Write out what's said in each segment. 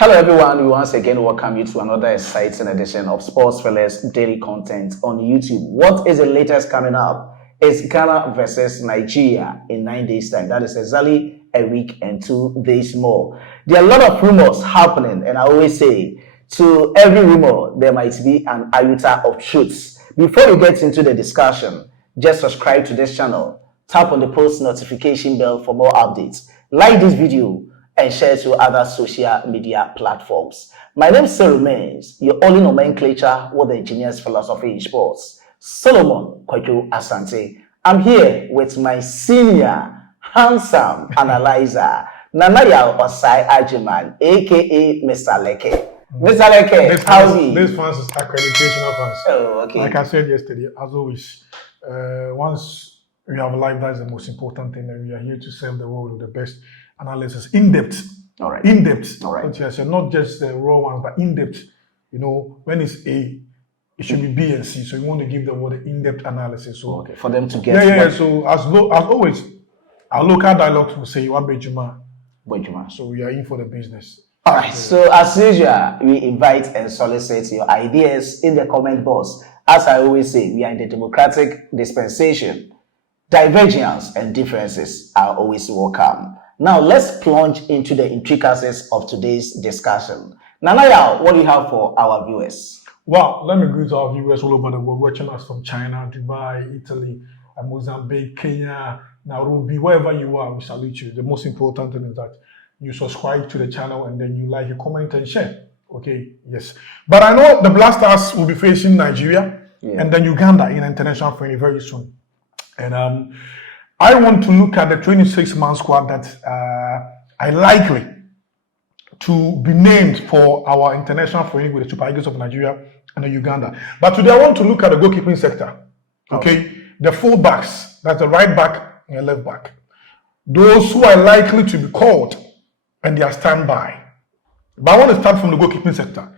Hello everyone, we once again welcome you to another exciting edition of Sports Fellas Daily Content on YouTube. What is the latest coming up? It's Ghana versus Nigeria in 9 days time. That is exactly a week and 2 days more. There are a lot of rumors happening, and I always say, to every rumor, there might be an iota of truth. Before we get into the discussion, just subscribe to this channel, tap on the post notification bell for more updates, like this video, and share to other social media platforms. My name still remains your only nomenclature with the engineer's philosophy in sports, Solomon Kwaku Asante. I'm here with my senior, handsome analyzer, Nanaya Osai Ajiman, aka Mr. Leke. Mr. Leke, how's he? This fans is accreditational fans. Oh, okay. Like I said yesterday, as always, once we have a life, that's the most important thing, and we are here to serve the world with the best analysis, in depth. All right. In depth. All right. Yes, not just the raw ones, but in depth. You know, when it's A, it should be B and C. So you want to give them the in-depth analysis. So okay, for them to get. Yeah. So as always, our local dialogues will say Wabejuma. So we are in for the business. All right. So as usual, we invite and solicit your ideas in the comment box. As I always say, we are in the democratic dispensation. Divergence and differences are always welcome. Now, let's plunge into the intricacies of today's discussion. Nanaya, what do you have for our viewers? Well, let me greet our viewers all over the world watching us from China, Dubai, Italy, Mozambique, Kenya, Nairobi, wherever you are, we salute you. The most important thing is that you subscribe to the channel and then you like, you comment and share. Okay, yes. But I know the Black Stars will be facing Nigeria and then Uganda in international friendly very soon. And I want to look at the 26-man squad that are likely to be named for our international friendly with the Super Eagles of Nigeria and the Uganda. But today I want to look at the goalkeeping sector. Okay, the full backs, that's the right back and the left back. Those who are likely to be called and they are standby. But I want to start from the goalkeeping sector.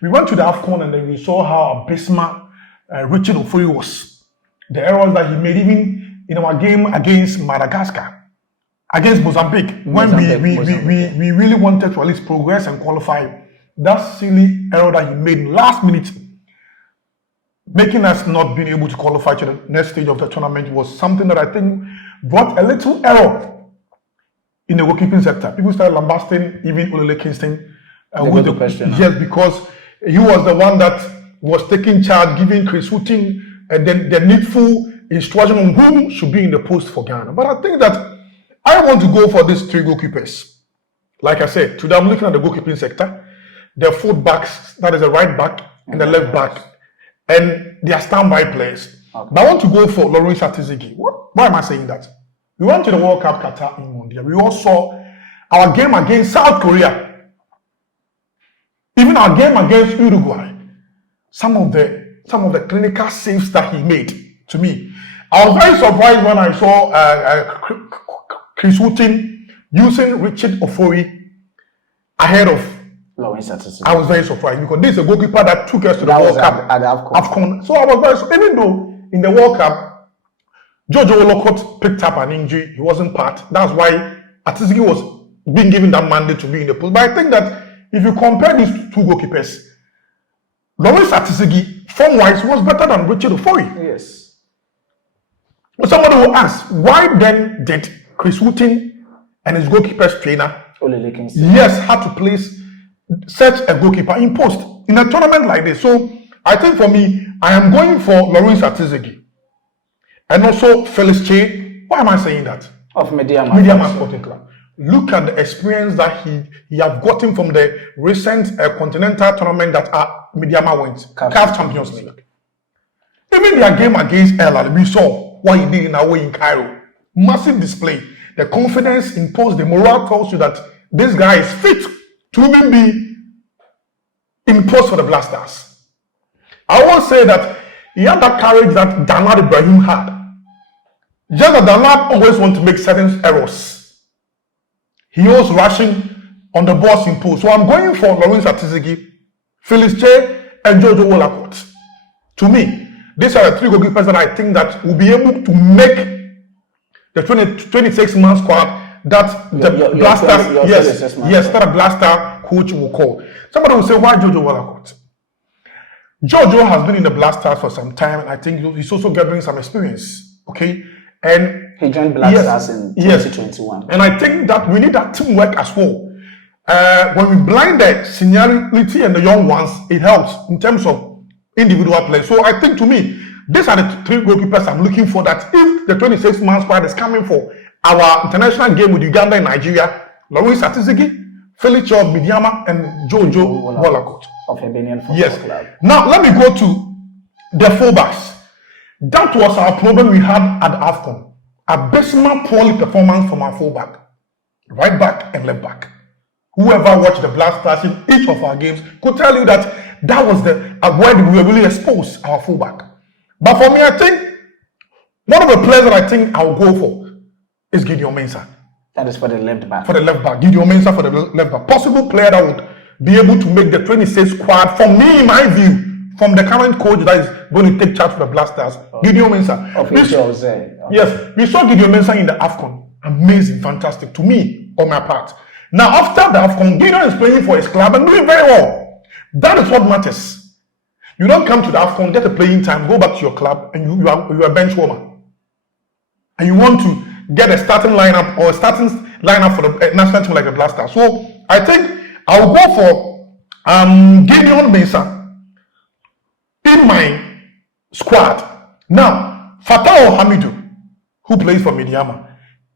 We went to the AFCON and then we saw how abysmal Richard Ofori was. The errors that he made even in our game against Madagascar, against Mozambique, when we really wanted to at least progress and qualify. That silly error that he made last minute, making us not being able to qualify to the next stage of the tournament, was something that I think brought a little error in the goalkeeping sector. People started lambasting even Olele Kingston. With the question. Yes, because he was the one that was taking charge, giving Chris Houghton and then the needful instruction on who should be in the post for Ghana. But I think that I want to go for these three goalkeepers. Like I said, today I'm looking at the goalkeeping sector. The full backs, that is the right back and the left back, and they are standby players. Okay. But I want to go for Lawrence Atizigi. Why am I saying that? We went to the World Cup Qatar in Mondial. We all saw our game against South Korea. Even our game against Uruguay. Some of the clinical saves that he made, to me, I was very surprised when I saw Chris Houghton using Richard Ofori ahead of Lawrence Atizigi. I was very surprised because this is a goalkeeper that took us to the World Cup at AFCON. So I was very surprised, even though in the World Cup, Jojo Olokot picked up an injury, he wasn't part. That's why Atizigi was being given that mandate to be in the post. But I think that if you compare these two goalkeepers, Lawrence Atizigi, form-wise, was better than Richard Ofori. Yes. But somebody will ask, why then did Chris Houghton and his goalkeeper's trainer, Olele Kingston, had to place such a goalkeeper in post in a tournament like this? So I think for me, I am going for Lawrence Atizigi. And also Felix Che. Why am I saying that? Of Mediama Sporting Club. Look at the experience that he have gotten from the recent continental tournament that Mediama went, CAF Champions League. Even their game against El, we saw what he did in away in Cairo. Massive display. The confidence imposed, the morale tells you that this guy is fit to even be in post for the Black Stars. I will say that he had that courage that Danlad Ibrahim had. Just that Danlad always want to make certain errors. He was rushing on the box in post. So I'm going for Lawrence Atizigi, Felix Che, and Jojo Olakot. To me, these are the three goalkeepers that I think that will be able to make the 26-man squad that the Your Blaster, yes, that a Blaster coach will call. Somebody will say, why Jojo Wallacott? Jojo has been in the Blasters for some time, and I think he's also gathering some experience. Okay, and he joined Black Stars in 2021. Yes. And I think that we need that teamwork as well. When we blind the seniority and the young ones, it helps in terms of individual play. So I think, to me, these are the three goalkeepers I'm looking for. That if the 26-man squad is coming for our international game with Uganda and Nigeria, Lawrence Atizigi, Felix Midiama, and Jojo Wallacott of Albanian Football Club. Now let me go to the fullbacks. That was our problem we had at AFCON. Abysmal poorly performance from our fullback, right back and left back. Whoever watched the Blasters in each of our games could tell you that that was the where we were really exposed our fullback. But for me, I think one of the players that I think I'll go for is Gideon Mensah. That is for the left back. For the left back, Gideon Mensah for the left back. Possible player that would be able to make the 26 squad. For me, in my view, from the current coach that is going to take charge for the Blasters, Gideon Mensah. Yes, we saw Gideon Mensah in the AFCON. Amazing, fantastic to me, on my part. Now, after the AFCON, Gideon is playing for his club and doing very well. That is what matters. You don't come to the AFCON, get a playing time, go back to your club, and you are a bench warmer. And you want to get a starting lineup or a starting lineup for the national team like the Blasters. So, I think I'll go for Gideon Mensah in my squad. Now, Fatah Hamidu, who plays for Midiama,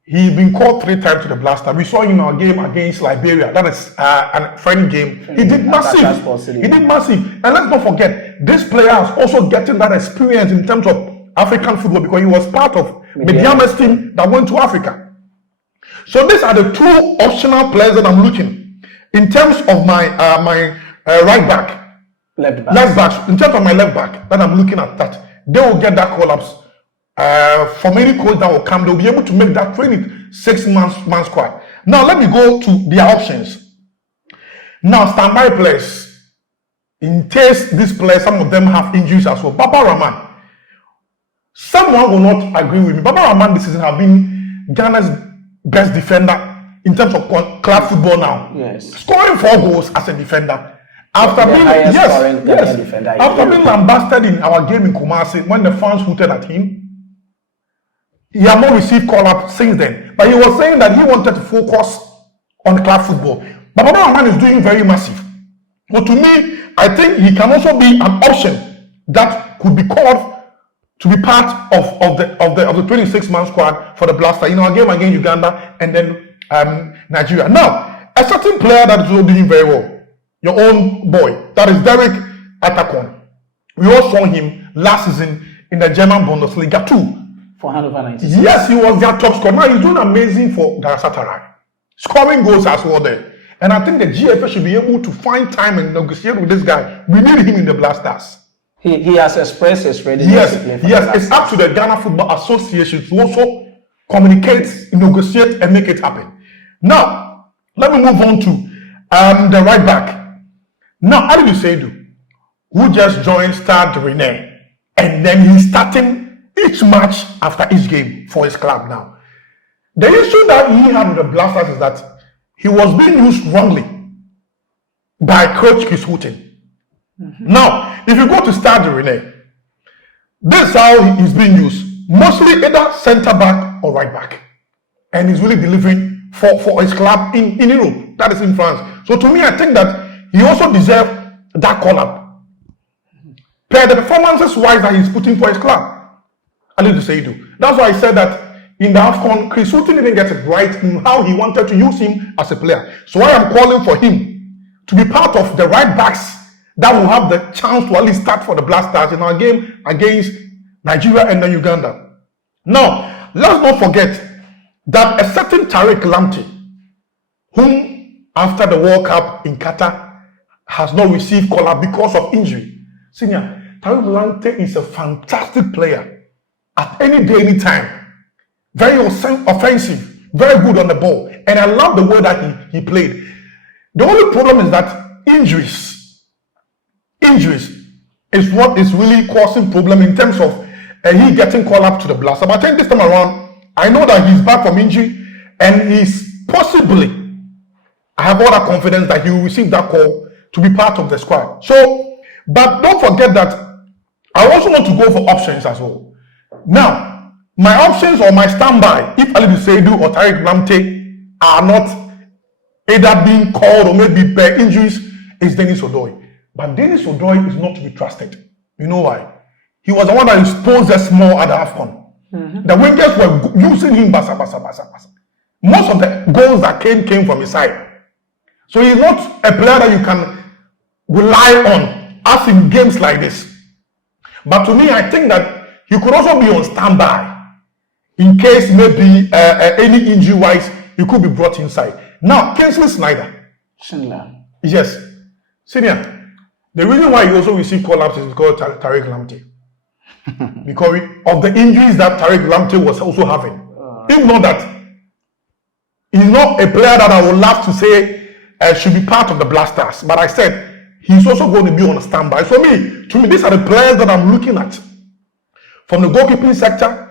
he's been called 3 times to the Blaster. We saw him in our game against Liberia. That is a friendly game. He did massive. He did massive. And let's not forget, this player has also gotten that experience in terms of African football because he was part of Midiama's team that went to Africa. So these are the 2 optional players that I'm looking in terms of my right back, left back. In terms of my left back, that I'm looking at that they will get that collapse. For many coaches that will come, they'll be able to make that 26-man squad. Now, let me go to their options. Now, standby players. In case these players, some of them have injuries as well. Baba Rahman. Someone will not agree with me. Baba Rahman this season have been Ghana's best defender in terms of club football now. Yes. Scoring 4 goals as a defender. After being lambasted in our game in Kumasi, when the fans hooted at him, he had not received call-up since then. But he was saying that he wanted to focus on club football. But Baba Rahman is doing very massive. But to me, I think he can also be an option that could be called to be part of the 26-man squad for the Blaster in our game against Uganda and then Nigeria. Now, a certain player that is also doing very well, your own boy, that is Derek Atakon. We all saw him last season in the German Bundesliga 2. For 196. Yes, he was their top scorer. Now he's doing amazing for Galatasaray. Scoring goals as well there. And I think the GFA should be able to find time and negotiate with this guy. We need him in the Blasters. He has expressed his readiness to play for the Blasters. It's up to the Ghana Football Association to also communicate, negotiate, and make it happen. Now, let me move on to the right back. Now, Ali Seidu, who just joined Stade Rennais, and then he's starting each match after each game for his club now. The issue that he had with the Blasters is that he was being used wrongly by Coach Chris Hughton. Now, if you go to Stade Rennais, this is how he's being used. Mostly either centre back or right back. And he's really delivering for his club in Europe. That is in France. So to me, I think that he also deserves that call-up. Per the performances-wise that he's putting for his club. Ali Seidu. That's why I said that in the AFCON, Chris Hughton didn't get it right in how he wanted to use him as a player. So I am calling for him to be part of the right backs that will have the chance to at least start for the Blasters in our game against Nigeria and then Uganda. Now, let's not forget that a certain Tariq Lamptey, whom after the World Cup in Qatar has not received call-up because of injury. Senior, Tariq Lamptey is a fantastic player. At any day, any time. Very offensive. Very good on the ball. And I love the way that he played. The only problem is that injuries is what is really causing problem in terms of he getting called up to the Blaster. But I think this time around, I know that he's back from injury and he's possibly, I have all that confidence that he will receive that call to be part of the squad. So, but don't forget that I also want to go for options as well. Now, my options or my standby, if Ali Seidu or Tariq Lamptey are not either being called or maybe per injuries, is Dennis Odoi. But Dennis Odoi is not to be trusted. You know why? He was the one that exposed us more at the AFCON. The wingers were using him basa. Most of the goals that came from his side. So he's not a player that you can rely on as in games like this. But to me, I think that he could also be on standby in case maybe any injury-wise, he could be brought inside. Now, Kingsley Snyder. Schindler. Yes. Senior, the reason why he also received call-ups is because of Tariq Lamptey. Because of the injuries that Tariq Lamptey was also having. If not that, he's not a player that I would love to say should be part of the Blasters. But I said, he's also going to be on a standby. So to me, these are the players that I'm looking at. From the goalkeeping sector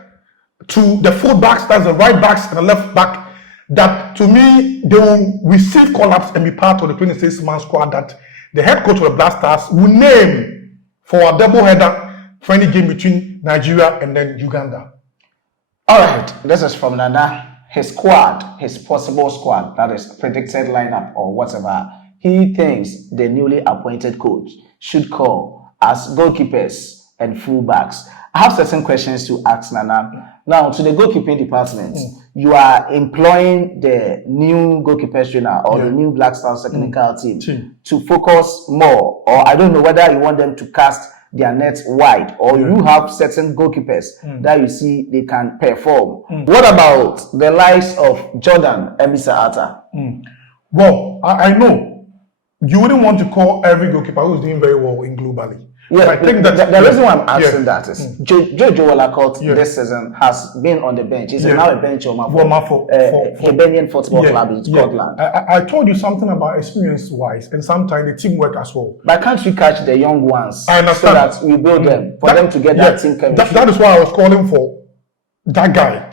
to the full backs, that's the right backs and the left back, that to me, they will receive call-ups and be part of the 26-man squad that the head coach of the Blasters will name for a double-header friendly game between Nigeria and then Uganda. All right, this is from Nana. His squad, his possible squad, that is predicted lineup or whatever, he thinks the newly appointed coach should call as goalkeepers and fullbacks. I have certain questions to ask Nana. Now, to the goalkeeping department, you are employing the new goalkeepers trainer or the new Black Stars technical team to focus more, or I don't know whether you want them to cast their nets wide, or you have certain goalkeepers that you see they can perform. What about the likes of Jordan Emisa Atta? Well, I know you wouldn't want to call every goalkeeper who's doing very well in globally. Yeah, I think that the reason why I'm asking that is Jojo Walacott this season has been on the bench. He's now a bench for Hibernian Football Club in Scotland. I told you something about experience-wise and sometimes the teamwork as well. But can't we catch the young ones? I understand. So that we build them for them to get that team chemistry. That is why I was calling for that guy,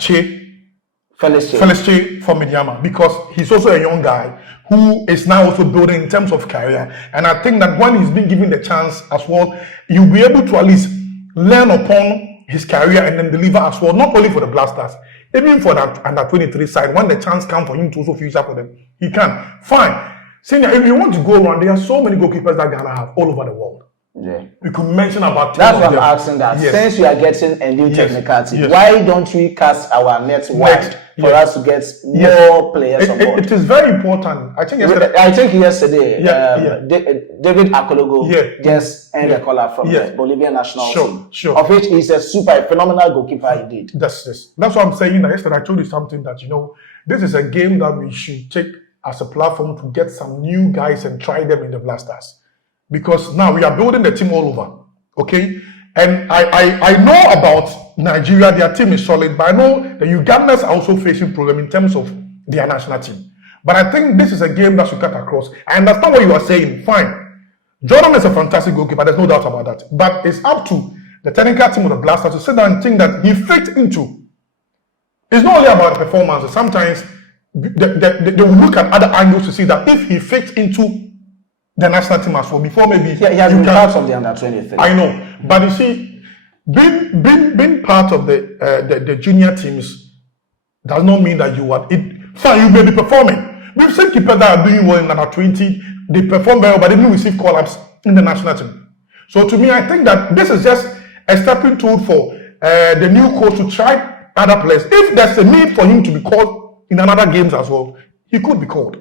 Felix Che from Midyama, because he's also a young guy who is now also building in terms of career. And I think that when he's been given the chance as well, you'll be able to at least learn upon his career and then deliver as well, not only for the Blasters, even for that under 23 side. When the chance comes for him to also feature for them, he can. Fine. Senior, if you want to go around, there are so many goalkeepers that Ghana have all over the world. Yeah. We could mention about 10 That's what of them. I'm asking that. Yes. Since we are getting a new technical team, Yes. why don't we cast our net wide for us to get more players on board? It is very important. I think yesterday, David Akologo just earned a caller from the Bolivian national team, of which he's a phenomenal goalkeeper indeed. That's what I'm saying. That yesterday I told you something that, this is a game that we should take as a platform to get some new guys and try them in the Blasters. Because now we are building the team all over, okay? And I know about Nigeria, their team is solid, but I know the Ugandans are also facing problems in terms of their national team. But I think this is a game that should cut across. I understand what you are saying, fine. Jordan is a fantastic goalkeeper, there's no doubt about that. But it's up to the technical team of the Blasters to sit down and think that he fit into. It's not only about the performance. Sometimes they will look at other angles to see that if he fits into the national team as well, before maybe he has been part of the under 23. I know, but you see, being part of the junior teams does not mean that you are it. Fine, you may be performing. We've seen keepers that are doing well in under 20. They perform well, but they didn't receive call-ups in the national team. So to me, I think that this is just a stepping tool for the new coach to try other players. If there's a need for him to be called in another games as well, he could be called.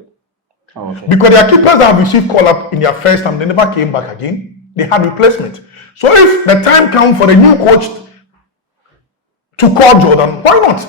Oh, okay. Because there are keepers that have received call-up in their first time, they never came back again. They had replacement. So if the time comes for the new coach to call Jordan, why not?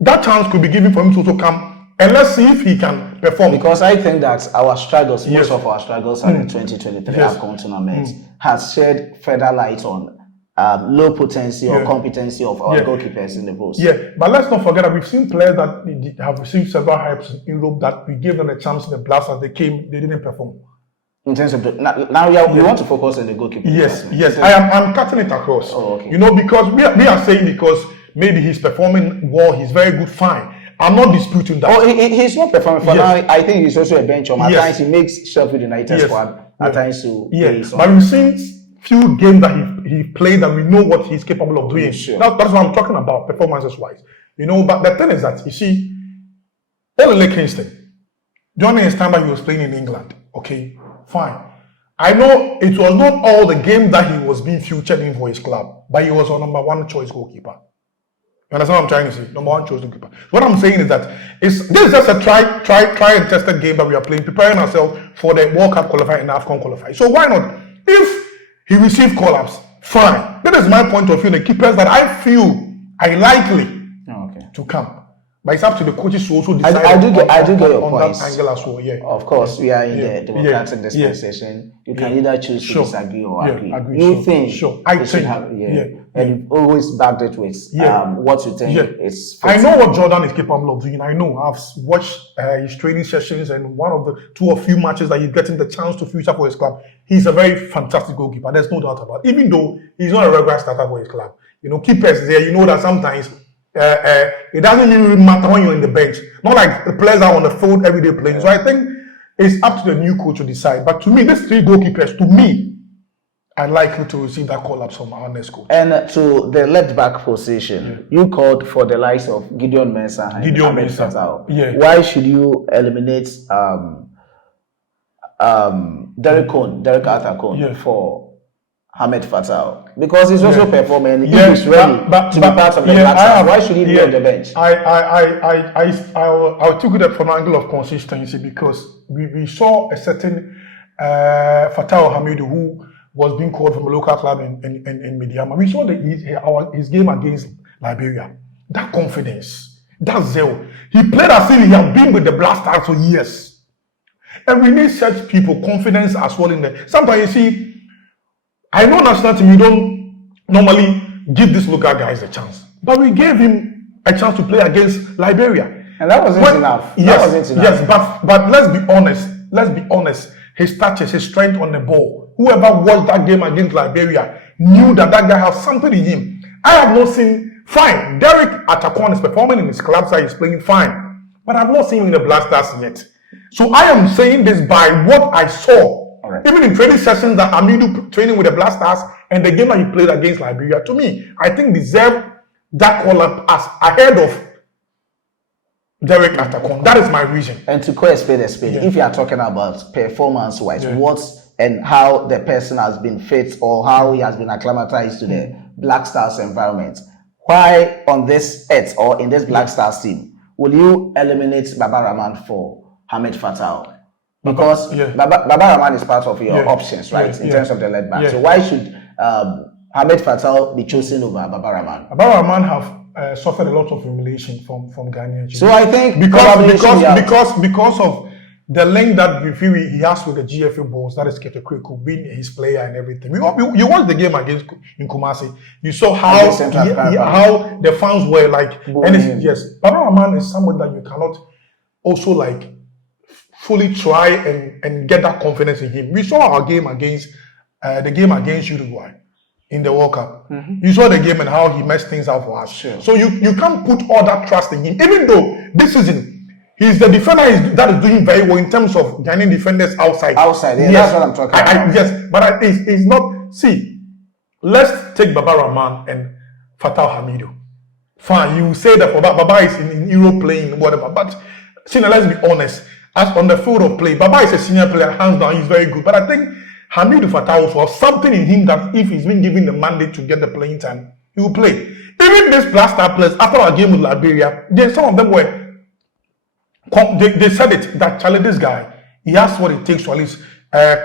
That chance could be given for him to also come, and let's see if he can perform. Because I think that our struggles, most of our struggles at the 2023 AFCON tournament has shed further light on low potency or competency of our goalkeepers in the post. Yeah, but let's not forget that we've seen players that have received several hypes in Europe that we gave them a chance in the Blasters. They came, they didn't perform. In terms of now we want to focus on the goalkeeper. Yes. I'm cutting it across. Oh, okay. Because we are saying because maybe he's performing well, he's very good, fine. I'm not disputing that. Oh, he's not performing for now. I think he's also a bench. At Yes. times he makes Sheffield United Yes. squad. At times to Yeah, play but we've seen few games that he played that we know what he's capable of doing. Sure. That's what I'm talking about, performances wise. You know, but the thing is that you see, Ole Kingston, during his time that he was playing in England, okay, fine. I know it was not all the games that he was being featured in for his club, but he was our number one choice goalkeeper. You understand what I'm trying to say? Number one choice goalkeeper. What I'm saying is that this is just a try and tested game that we are playing, preparing ourselves for the World Cup qualifier and AFCON qualifier. So why not? If he received call-ups, fine. That is my point of view. The keepers that I feel are likely to come. But it's up to the coaches to also decide I do get your on points. that angle as well. Yeah. Of course, we are in the democratic dispensation. You can either choose to disagree or agree. You think I think and you always backed it with what you think is fit. I know what Jordan is capable of doing. I know. I've watched his training sessions and one of the two or few matches that he's getting the chance to feature for his club. He's a very fantastic goalkeeper. There's no doubt about it. Even though he's not a regular starter for his club. You know, keepers there, you know that sometimes it doesn't really matter when you're in the bench. Not like the players are on the field every day playing. So I think it's up to the new coach to decide. But to me, these three goalkeepers, to me, are likely to receive that call-up from our next coach. And to the left-back position, you called for the likes of Gideon Mensah and Ahmed Fatau. Why should you eliminate Derek Arthur Cone for Ahmed Fatau? Because he's also performing. He is ready to be part of the Black Stars. Why should he be on the bench? I took it from an angle of consistency because we saw a certain Fatau Hamidu who was being called from a local club in Mediama. We saw his game against Liberia. That confidence, that zeal. He played as if he had been with the Black Stars for years. And we need such people, confidence as well in there. Sometimes you see, I know national team, you don't normally give these local guys a chance. But we gave him a chance to play against Liberia. And that wasn't enough. Yes, but let's be honest. Let's be honest. His touches, his strength on the ball. Whoever watched that game against Liberia knew that guy has something in him. I have not seen, fine, Derek Atakon is performing in his club side, he's playing fine. But I've not seen him in the Black Stars yet. So I am saying this by what I saw. Right. Even in training sessions that Amidu training with the Black Stars and the game that he played against Liberia, to me, I think deserve that call-up as ahead of Derek Atakon. That is my reason. And to call a spade, if you are talking about performance-wise, what and how the person has been fit or how he has been acclimatized to the Black Stars environment, why on this earth or in this Black Stars team will you eliminate Baba Rahman for Ahmed Fatau? Because Baba Rahman is part of your options, right? In terms of the left back. So why should Ahmed Fatau be chosen over Baba Rahman? Baba Rahman have suffered a lot of humiliation from Ghanaian. So I think because of the link that he has with the GFA boss, that is Ketekreku, being his player and everything. You watched the game against in Kumasi. You saw how the fans were like. Yes, Baba Rahman is someone that you cannot also like fully try and get that confidence in him. We saw our game against Uruguay in the World Cup. You saw the game and how he messed things up for us. Sure. So you can't put all that trust in him, even though this season he's the defender that is doing very well in terms of Ghanaian defenders outside. That's what I'm talking about. Yes, but it's not. See, let's take Baba Rahman and Fatau Hamidu. Fine, you say that Baba is in Europe playing whatever, but see, now let's be honest. As on the field of play, Baba is a senior player, hands down, he's very good. But I think Hamidu Fatau also has something in him that if he's been given the mandate to get the playing time, he will play. Even these Black Star players, after our game with Liberia, some of them were. They said it that Charlie, this guy, he has what it takes to at least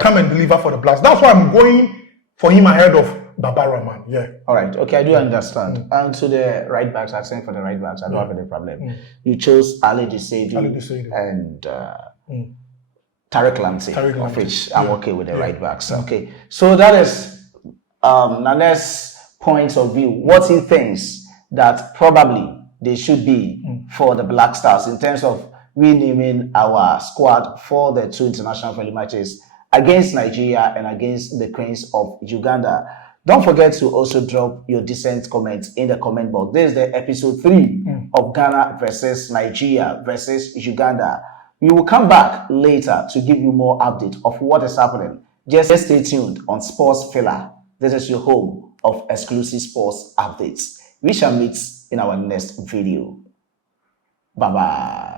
come and deliver for the Blacks. That's why I'm going for him ahead of Baba Rahman. Yeah. All right. Okay, I do understand. And to the right backs, I'm saying for the right backs, I don't have any problem. You chose Ali Dissedu and Tariq Lamptey, of which I'm okay with the right backs. Okay. So that is Nane's point of view. What he thinks that probably they should be for the Black Stars in terms of renaming our squad for the two international friendly matches against Nigeria and against the Queens of Uganda. Don't forget to also drop your decent comments in the comment box. This is the episode 3 of Ghana versus Nigeria versus Uganda. We will come back later to give you more update of what is happening. Just stay tuned on Sports Filler. This is your home of exclusive sports updates. We shall meet in our next video. Bye-bye.